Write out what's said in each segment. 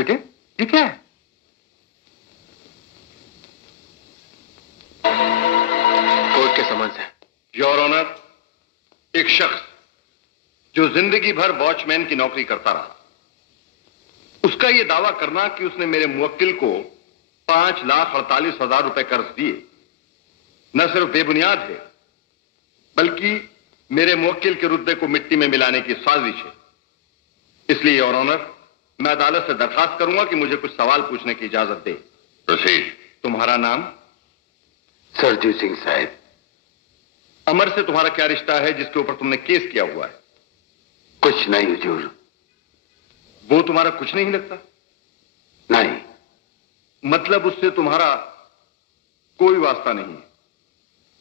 बेटे ये क्या है? कोर्ट के समन्स है। योर ऑनर, एक शख्स जो जिंदगी भर वॉचमैन की नौकरी करता रहा, उसका यह दावा करना कि उसने मेरे मुवक्किल को 5,48,000 रुपए कर्ज दिए न सिर्फ बेबुनियाद है, बल्कि मेरे मुवक्किल के रुतबे को मिट्टी में मिलाने की साजिश है। इसलिए योर ऑनर, मैं अदालत से दरखास्त करूंगा कि मुझे कुछ सवाल पूछने की इजाजत दे। प्रोसीड। तुम्हारा नाम? सरजू सिंह साहब। अमर से तुम्हारा क्या रिश्ता है जिसके ऊपर तुमने केस किया हुआ है? कुछ नहीं हुजूर। वो तुम्हारा कुछ नहीं लगता? नहीं। मतलब उससे तुम्हारा कोई वास्ता नहीं है?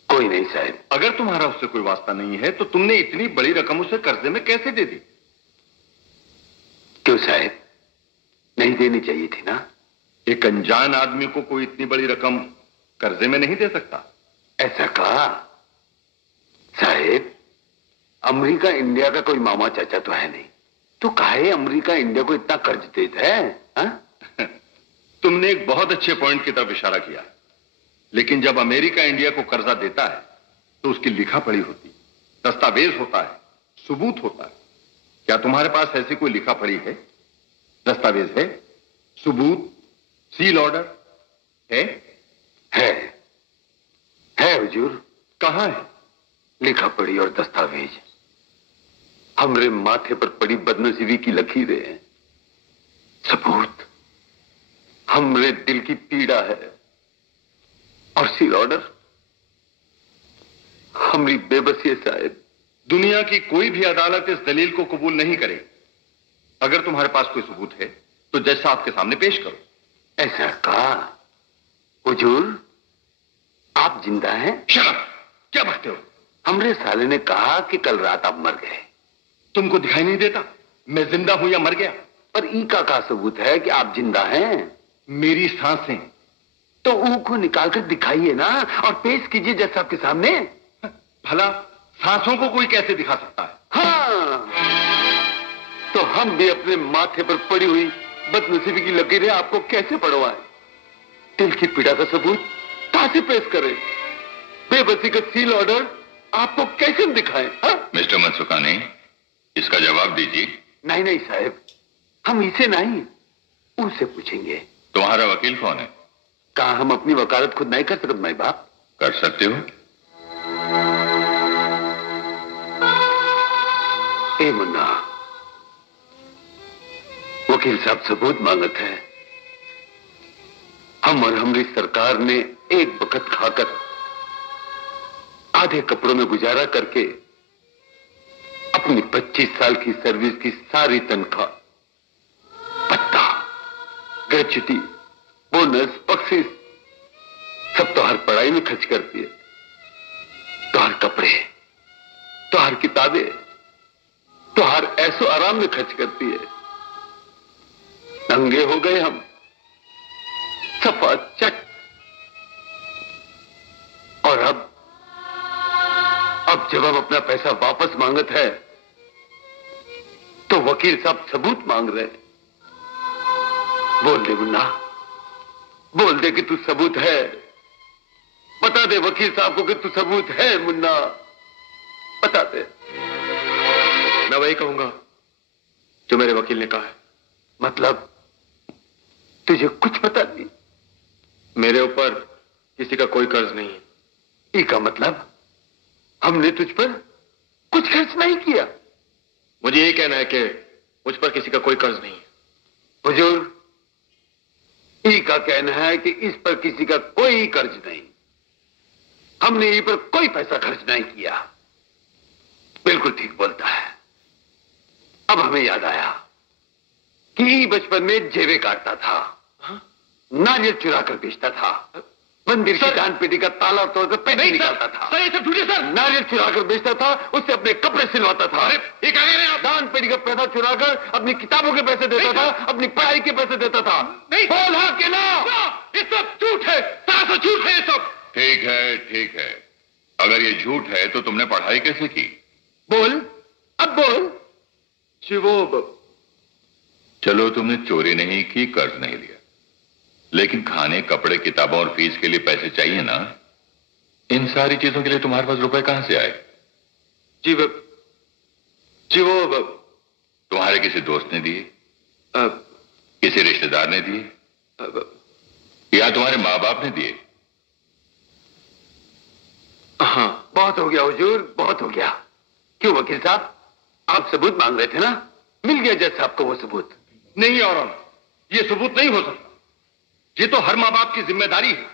कोई नहीं साहब। अगर तुम्हारा उससे कोई वास्ता नहीं है तो तुमने इतनी बड़ी रकम उसे कर्जे में कैसे दे दी? क्यों साहब, नहीं देनी चाहिए थी ना? एक अनजान आदमी को कोई इतनी बड़ी रकम कर्जे में नहीं दे सकता। ऐसा कहा साहब, अमेरिका इंडिया का कोई मामा चाचा तो है नहीं, तो काहे अमेरिका इंडिया को इतना कर्ज देता है? हा? तुमने एक बहुत अच्छे पॉइंट की तरफ इशारा किया, लेकिन जब अमेरिका इंडिया को कर्जा देता है तो उसकी लिखा पढ़ी होती, दस्तावेज होता है, सबूत होता है। क्या तुम्हारे पास ऐसी कोई लिखा पढ़ी है, दस्तावेज है, सबूत, सील ऑर्डर है? है हुजूर। कहां है लिखा पढ़ी और दस्तावेज? हमरे माथे पर पड़ी बदनसीबी की लकीरें हैं, सबूत हमरे दिल की पीड़ा है, और सील ऑर्डर हमारी बेबसी है साहब। दुनिया की कोई भी अदालत इस दलील को कबूल नहीं करे। अगर तुम्हारे पास कोई सबूत है तो जज साहब के सामने पेश करो। ऐसा कहा हुजूर, आप जिंदा हैं? शराब क्या बकते हो? हमरे साले ने कहा कि कल रात आप मर गए। तुमको दिखाई नहीं देता मैं जिंदा हूं या मर गया? पर ई का सबूत है कि आप जिंदा हैं? मेरी सांसें। तो ऊ को निकाल कर दिखाइए ना और पेश कीजिए जज साहब के सामने। भला सांसों को कोई कैसे दिखा सकता है? हाँ, तो हम भी अपने माथे पर पड़ी हुई बदनसीबी की लकीरें आपको कैसे पढ़वाएं? दिल की पीड़ा का सबूत कहां से पेश करें? बेबसी का सील ऑर्डर आपको कैसे दिखाएं? मिस्टर मनसुखानी, इसका जवाब दीजिए। नहीं नहीं साहब, हम इसे नहीं उनसे पूछेंगे। तुम्हारा वकील कौन है? कहा हम अपनी वकालत खुद नहीं कर सकते माई बाप? कर सकते हो। ए मुन्ना, वकील साहब सबूत मांगत है। हम और हमारी सरकार ने एक वक्त खाकर आधे कपड़ों में गुजारा करके अपनी 25 साल की सर्विस की सारी तनख्वाह, पत्ता, ग्रेच्युटी, बोनस, बख्शीश सब तो हर पढ़ाई में खर्च करती है। तो हर कपड़े, तो हर किताबें, तो हर ऐसो आराम में खर्च करती है। नंगे हो गए हम, सफा चट। और अब जब हम अपना पैसा वापस मांगत है तो वकील साहब सबूत मांग रहे हैं। बोल दे मुन्ना, बोल दे कि तू सबूत है। बता दे वकील साहब को कि तू सबूत है मुन्ना, बता दे। मैं वही कहूंगा जो मेरे वकील ने कहा है। मतलब तुझे कुछ पता नहीं? मेरे ऊपर किसी का कोई कर्ज नहीं है। ई का मतलब हमने तुझ पर कुछ खर्च नहीं किया? मुझे ये कहना है कि मुझ पर किसी का कोई कर्ज नहीं है। हुजूर, ई का कहना है कि इस पर किसी का कोई कर्ज नहीं। हमने ई पर कोई पैसा खर्च नहीं किया। बिल्कुल ठीक बोलता है। अब हमें याद आया कि ई बचपन में जेबे काटता था, नारियल चुरा कर बेचता था, मंदिर की दान पेटी का ताला तोड़कर पैसे निकालता था। सर ये सब झूठे सर। नारियल चुरा कर बेचता था, उससे अपने कपड़े सिलवाता था। अरे ये क्या कह रहे हैं आप? दान पेटी का पैसा चुराकर अपनी किताबों के पैसे देता था, अपनी पढ़ाई के पैसे देता था। नहीं बोल हाँ कि ना? ये सब झूठ है, सारा झूठ है ये सब। ठीक है, ठीक है। अगर ये झूठ है तो तुमने पढ़ाई कैसे की? बोल, अब बोल। जी वो चलो तुमने चोरी नहीं की, कर्ज नहीं लिया, लेकिन खाने, कपड़े, किताबों और फीस के लिए पैसे चाहिए ना। इन सारी चीजों के लिए तुम्हारे पास रुपए कहां से आए? जी वो तुम्हारे किसी दोस्त ने दिए, किसी रिश्तेदार ने दिए, या तुम्हारे माँ बाप ने दिए? हाँ। बहुत हो गया हुजूर, बहुत हो गया। क्यों वकील साहब, आप सबूत मांग रहे थे ना? मिल गया जज साहब को वो सबूत। नहीं और ये सबूत नहीं हो सकता। ये तो हर माँ बाप की जिम्मेदारी है।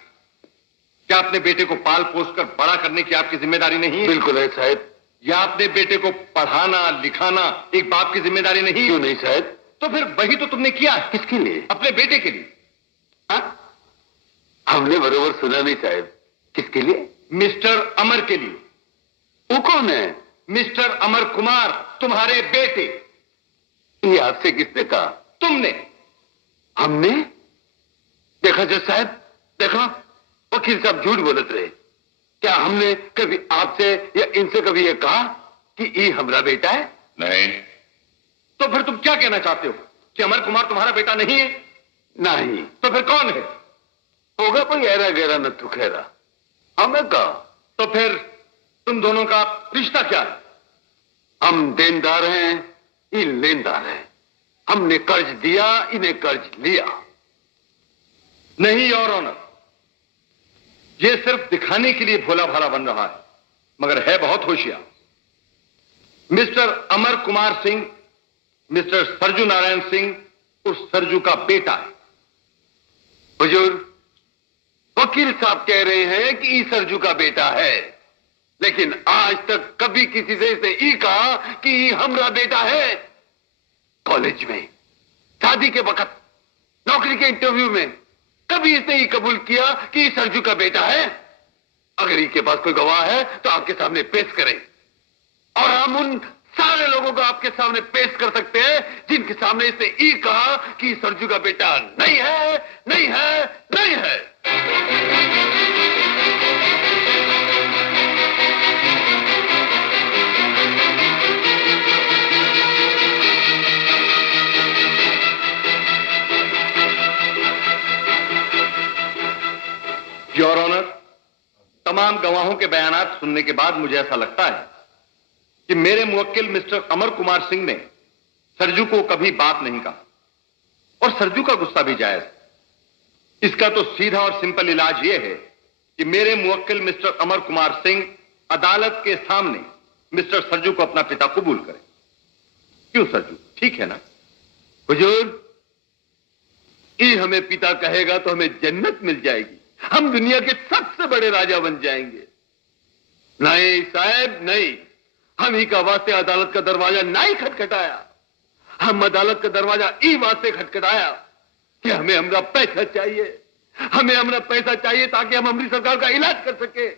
क्या अपने बेटे को पाल पोस कर बड़ा करने की आपकी जिम्मेदारी नहीं है? बिल्कुल है साहब। या अपने बेटे को पढ़ाना लिखाना एक बाप की जिम्मेदारी नहीं है? क्यों नहीं साहब? तो फिर वही तो तुमने किया है। किसके लिए? अपने बेटे के लिए। हाँ? हमने बरोबर सुना नहीं साहब। किसके लिए? मिस्टर अमर के लिए। वो कौन है? मिस्टर अमर कुमार, तुम्हारे बेटे। ये आपसे किसने कहा? तुमने। हमने? देखा जज साहब, देखा वकील साहब झूठ बोलत रहे। क्या हमने कभी आपसे या इनसे कभी ये कहा कि ये हमारा बेटा है? नहीं। तो फिर तुम क्या कहना चाहते हो कि अमर कुमार तुम्हारा बेटा नहीं है? नहीं। तो फिर कौन है? होगा कोई ऐरा गहरा नत्थु खैरा। हमें कहा। तो फिर तुम दोनों का रिश्ता क्या है? हम देनदार हैं, ये लेनदार हैं। हमने कर्ज दिया, इन्हें कर्ज लिया। नहीं योर ऑनर, ये सिर्फ दिखाने के लिए भोला भाला बन रहा है, मगर है बहुत होशियार। मिस्टर अमर कुमार सिंह मिस्टर सरजू नारायण सिंह उस सरजू का बेटा है। हुजूर, वकील साहब कह रहे हैं कि ई सरजू का बेटा है, लेकिन आज तक कभी किसी से इसने ई कहा कि ई हमरा बेटा है। कॉलेज में, शादी के वक्त, नौकरी के इंटरव्यू में कभी इसने ये कबूल किया कि ये सरजू का बेटा है। अगर इनके पास कोई गवाह है तो आपके सामने पेश करें, और हम उन सारे लोगों को आपके सामने पेश कर सकते हैं जिनके सामने इसने ये कहा कि सरजू का बेटा नहीं है, नहीं है, नहीं है। योर ऑनर, तमाम गवाहों के बयानात सुनने के बाद मुझे ऐसा लगता है कि मेरे मुवक्किल मिस्टर अमर कुमार सिंह ने सरजू को कभी बात नहीं कहा, और सरजू का गुस्सा भी जायज है। इसका तो सीधा और सिंपल इलाज यह है कि मेरे मुवक्किल मिस्टर अमर कुमार सिंह अदालत के सामने मिस्टर सरजू को अपना पिता कबूल करें। क्यों सरजू, ठीक है ना? हुजूर, ये हमें पिता कहेगा तो हमें जन्नत मिल जाएगी। हम दुनिया के सबसे बड़े राजा बन जाएंगे। नहीं साहब, नहीं। हम ही का वास्ते अदालत का दरवाजा नहीं खटखटाया। हम अदालत का दरवाजा ई वास्ते खटखटाया कि हमें हमारा पैसा चाहिए। हमें हमारा पैसा चाहिए ताकि हम हमारी सरकार का इलाज कर सके,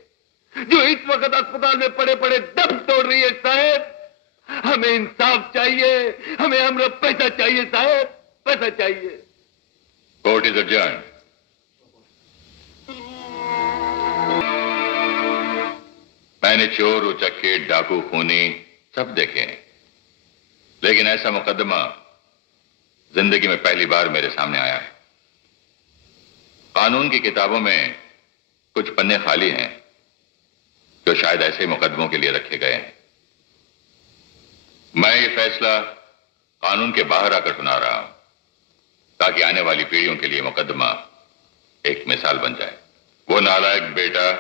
जो इस वक्त अस्पताल में पड़े पड़े दम तोड़ रही है। साहब, हमें इंसाफ चाहिए, हमें हमारा पैसा चाहिए साहब, पैसा चाहिए। Court is adjourned. मैंने चोर, उचक्के, डाकू, खूनी सब देखे हैं, लेकिन ऐसा मुकदमा जिंदगी में पहली बार मेरे सामने आया है। कानून की किताबों में कुछ पन्ने खाली हैं जो शायद ऐसे मुकदमों के लिए रखे गए हैं। मैं ये फैसला कानून के बाहर आकर सुना रहा हूं ताकि आने वाली पीढ़ियों के लिए मुकदमा एक मिसाल बन जाए। वो नालायक बेटा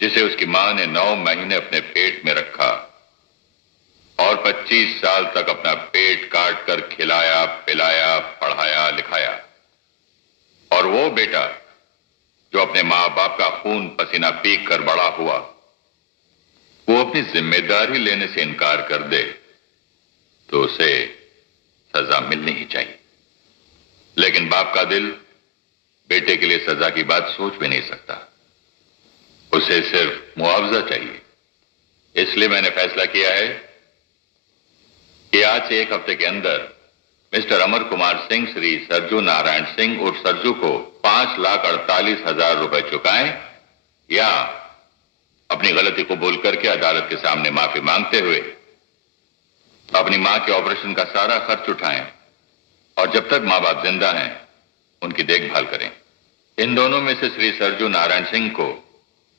जिसे उसकी मां ने 9 महीने अपने पेट में रखा और 25 साल तक अपना पेट काट कर खिलाया, पिलाया, पढ़ाया, लिखाया, और वो बेटा जो अपने मां बाप का खून पसीना पीक कर बड़ा हुआ, वो अपनी जिम्मेदारी लेने से इनकार कर दे तो उसे सजा मिलनी ही चाहिए। लेकिन बाप का दिल बेटे के लिए सजा की बात सोच भी नहीं सकता, उसे सिर्फ मुआवजा चाहिए। इसलिए मैंने फैसला किया है कि आज से 1 हफ्ते के अंदर मिस्टर अमर कुमार सिंह श्री सरजू नारायण सिंह उर्फ सरजू को 5,48,000 रुपए चुकाएं, या अपनी गलती कबूल करके अदालत के सामने माफी मांगते हुए अपनी मां के ऑपरेशन का सारा खर्च उठाएं और जब तक माँ बाप जिंदा हैं उनकी देखभाल करें। इन दोनों में से श्री सरजू नारायण सिंह को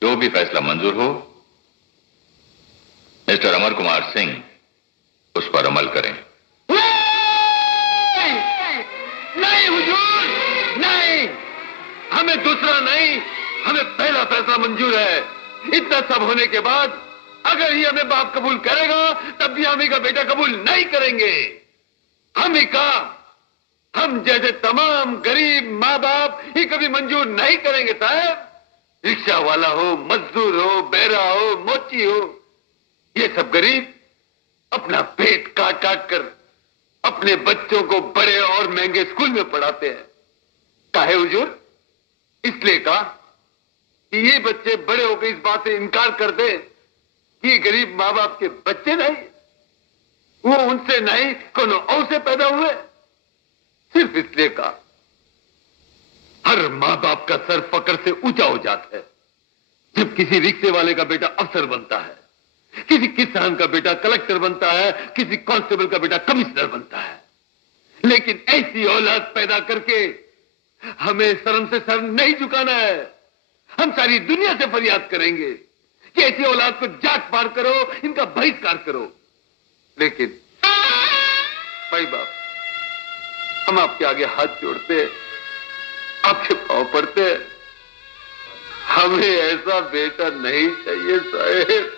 जो भी फैसला मंजूर हो, मिस्टर अमर कुमार सिंह उस पर अमल करें। नहीं हुजूर, नहीं, हमें दूसरा नहीं, हमें पहला फैसला मंजूर है। इतना सब होने के बाद अगर ही हमें बाप कबूल करेगा तब भी हम ही का बेटा कबूल नहीं करेंगे। हम ही का, हम जैसे तमाम गरीब माँ बाप ही कभी मंजूर नहीं करेंगे साहब। रिक्शा वाला हो, मजदूर हो, बेरा हो, मोची हो, ये सब गरीब अपना पेट काट काट कर अपने बच्चों को बड़े और महंगे स्कूल में पढ़ाते हैं। काहे हुजूर? इसलिए कहा कि ये बच्चे बड़े होकर इस बात से इनकार कर दे कि गरीब माँ बाप के बच्चे नहीं, वो उनसे नहीं कोनो और से पैदा हुए। सिर्फ इसलिए कहा। हर माँ बाप का सर फक्र से ऊंचा हो जाता है जब किसी रिक्शे वाले का बेटा अफसर बनता है, किसी किसान का बेटा कलेक्टर बनता है, किसी कांस्टेबल का बेटा कमिश्नर बनता है। लेकिन ऐसी औलाद पैदा करके हमें शर्म से सर नहीं झुकाना है। हम सारी दुनिया से फरियाद करेंगे कि ऐसी औलाद को जात पार करो, इनका बहिष्कार करो। लेकिन भाई बाप, हम आपके आगे हाथ जोड़ते, आपके पांव पड़ते, हमें ऐसा बेटा नहीं चाहिए साहेब।